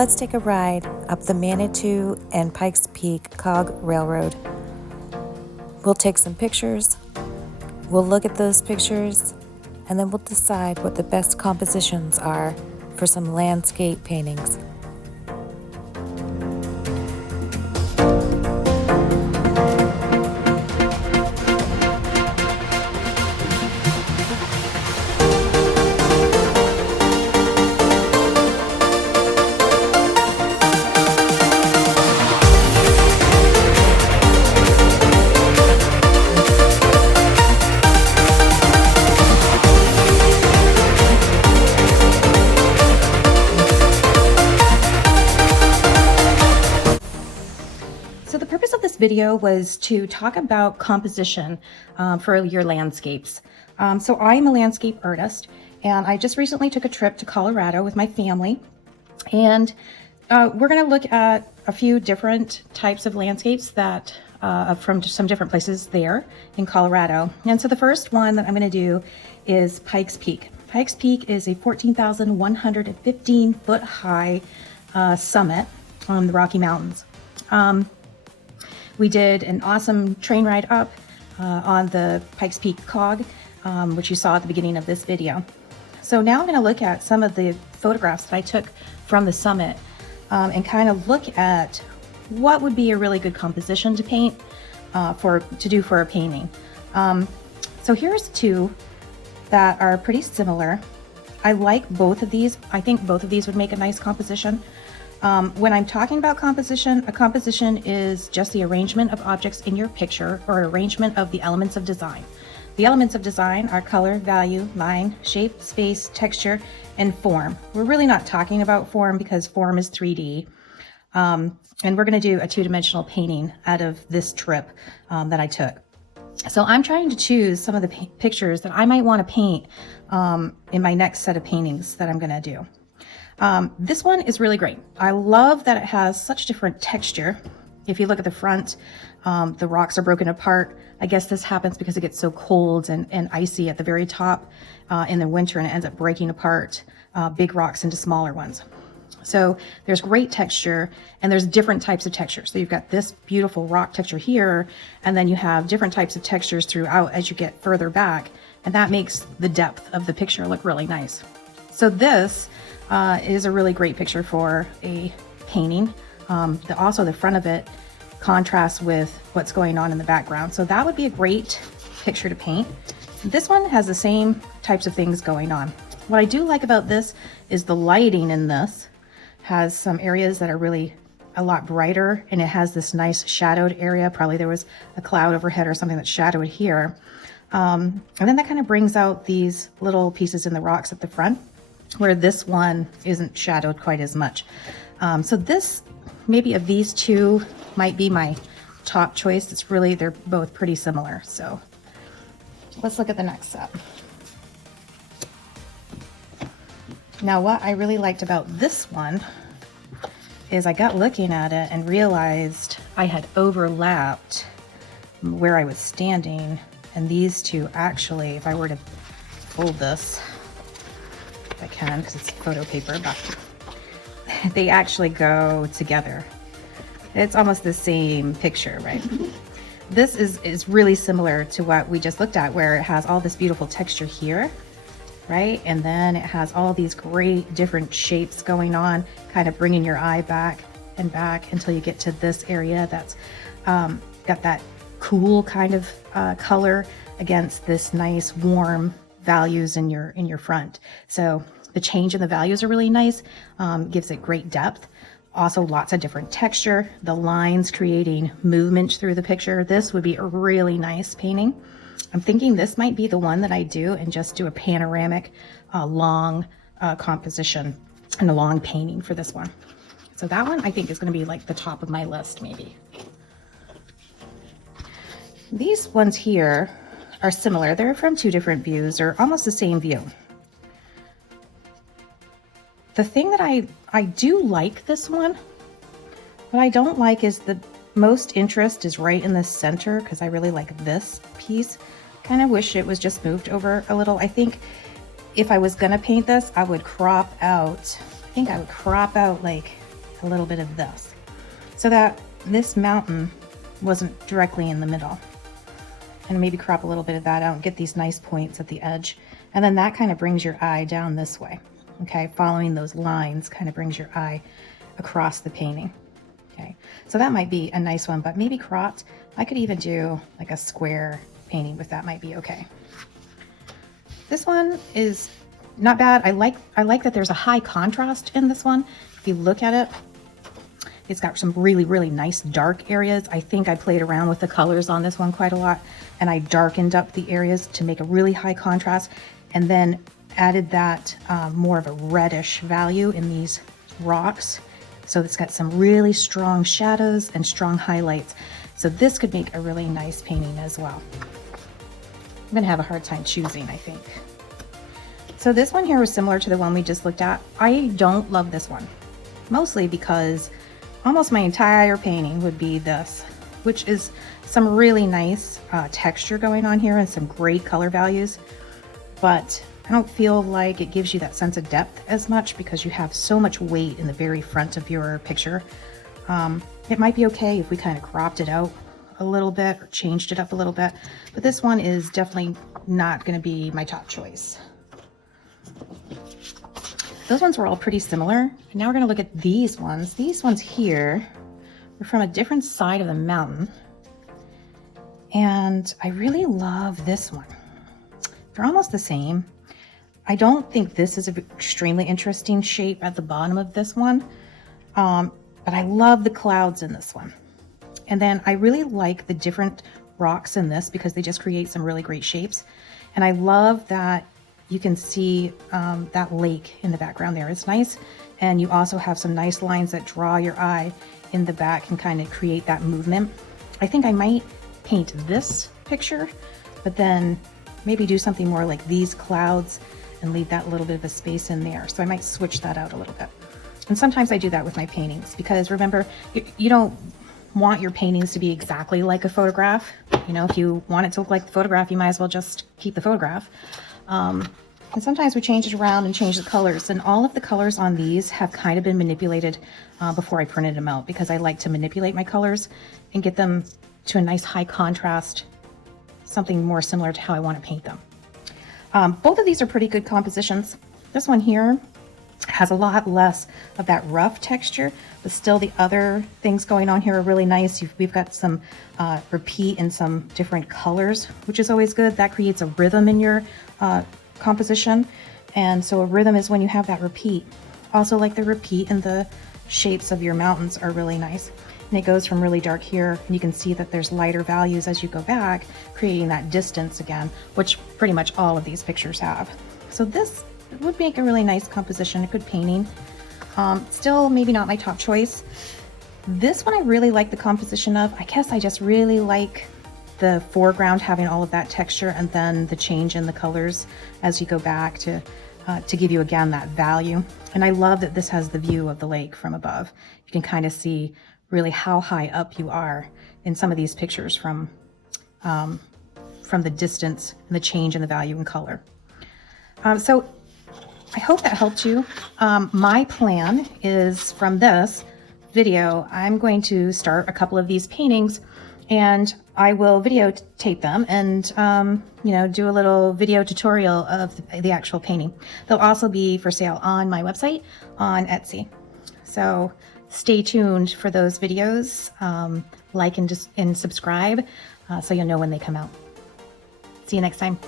Let's take a ride up the Manitou and Pikes Peak Cog Railroad. We'll take some pictures, we'll look at those pictures, and then we'll decide what the best compositions are for some landscape paintings. So the purpose of this video was to talk about composition for your landscapes. So I'm a landscape artist, and I just recently took a trip to Colorado with my family, and we're going to look at a few different types of landscapes that from some different places there in Colorado. And so the first one that I'm going to do is Pikes Peak. Pikes Peak is a 14,115 foot high summit on the Rocky Mountains. We did an awesome train ride up on the Pikes Peak Cog, which you saw at the beginning of this video. So now I'm going to look at some of the photographs that I took from the summit and kind of look at what would be a really good composition to paint to do for a painting. So here's two that are pretty similar. I like both of these. I think both of these would make a nice composition. When I'm talking about composition, a composition is just the arrangement of objects in your picture or arrangement of the elements of design. The elements of design are color, value, line, shape, space, texture, and form. We're really not talking about form because form is 3D. And we're going to do a two-dimensional painting out of this trip that I took. So I'm trying to choose some of the pictures that I might want to paint in my next set of paintings that I'm going to do. This one is really great. I love that it has such different texture. If you look at the front, the rocks are broken apart. I guess this happens because it gets so cold and icy at the very top in the winter, and it ends up breaking apart big rocks into smaller ones. So there's great texture, and there's different types of texture. So you've got this beautiful rock texture here, and then you have different types of textures throughout as you get further back, and that makes the depth of the picture look really nice. So this is a really great picture for a painting. Also the front of it contrasts with what's going on in the background. So that would be a great picture to paint. This one has the same types of things going on. What I do like about this is the lighting in this has some areas that are really a lot brighter, and it has this nice shadowed area. Probably there was a cloud overhead or something that's shadowed here. And then that kind of brings out these little pieces in the rocks at the front, where this one isn't shadowed quite as much. So this, maybe of these two, might be my top choice. It's really, they're both pretty similar. So let's look at the next set. Now, what I really liked about this one is I got looking at it and realized I had overlapped where I was standing, and these two actually, if I were to fold this, I can because it's photo paper, but they actually go together. It's almost the same picture, right? This is really similar to what we just looked at, where it has all this beautiful texture here, right? And then it has all these great different shapes going on, kind of bringing your eye back and back until you get to this area that's got that cool kind of color against this nice warm values in your front. So the change in the values are really nice, gives it great depth. Also lots of different texture, the lines creating movement through the picture. This would be a really nice painting. I'm thinking this might be the one that I do and just do a panoramic long composition and a long painting for this one. So that one I think is going to be like the top of my list maybe. These ones here are similar. They're from two different views, or almost the same view. The thing that I do like this one, what I don't like is the most interest is right in the center, because I really like this piece. Kind of wish it was just moved over a little. I think if I was gonna paint this, I would crop out, like a little bit of this so that this mountain wasn't directly in the middle. And maybe crop a little bit of that out and get these nice points at the edge. And then that kind of brings your eye down this way. Okay, following those lines kind of brings your eye across the painting. Okay, so that might be a nice one, but maybe cropped. I could even do like a square painting with that, might be okay. This one is not bad. I like that there's a high contrast in this one. If you look at it, it's got some really, really nice dark areas. I think I played around with the colors on this one quite a lot, and I darkened up the areas to make a really high contrast, and then added that more of a reddish value in these rocks. So it's got some really strong shadows and strong highlights. So this could make a really nice painting as well. I'm gonna have a hard time choosing, I think. So this one here was similar to the one we just looked at. I don't love this one, mostly because almost my entire painting would be this, which is some really nice texture going on here and some great color values. But I don't feel like it gives you that sense of depth as much because you have so much weight in the very front of your picture. It might be okay if we kind of cropped it out a little bit or changed it up a little bit, but this one is definitely not going to be my top choice. Those ones were all pretty similar. And now we're going to look at these ones. These ones here are from a different side of the mountain. And I really love this one. They're almost the same. I don't think this is an extremely interesting shape at the bottom of this one, but I love the clouds in this one. And then I really like the different rocks in this because they just create some really great shapes. And I love that you can see that lake in the background there. It's nice. And you also have some nice lines that draw your eye in the back and kind of create that movement. I think I might paint this picture, but then maybe do something more like these clouds and leave that little bit of a space in there. So I might switch that out a little bit. And sometimes I do that with my paintings because remember, you don't want your paintings to be exactly like a photograph. You know, if you want it to look like the photograph, you might as well just keep the photograph. And sometimes we change it around and change the colors, and all of the colors on these have kind of been manipulated before I printed them out because I like to manipulate my colors and get them to a nice high contrast, something more similar to how I want to paint them. Both of these are pretty good compositions. This one here has a lot less of that rough texture, but still the other things going on here are really nice. We've got some repeat in some different colors, which is always good. That creates a rhythm in your composition. And so a rhythm is when you have that repeat. Also, like the repeat and the shapes of your mountains are really nice. And it goes from really dark here, and you can see that there's lighter values as you go back, creating that distance again, which pretty much all of these pictures have. So this would make a really nice composition, a good painting. Still maybe not my top choice. This one I really like the composition of. I guess I just really like the foreground having all of that texture and then the change in the colors as you go back to give you again that value. And I love that this has the view of the lake from above. You can kind of see really how high up you are in some of these pictures from the distance and the change in the value and color. So I hope that helped you. My plan is from this video, I'm going to start a couple of these paintings and I will videotape them and, do a little video tutorial of the actual painting. They'll also be for sale on my website on Etsy. So stay tuned for those videos, like and subscribe so you'll know when they come out. See you next time.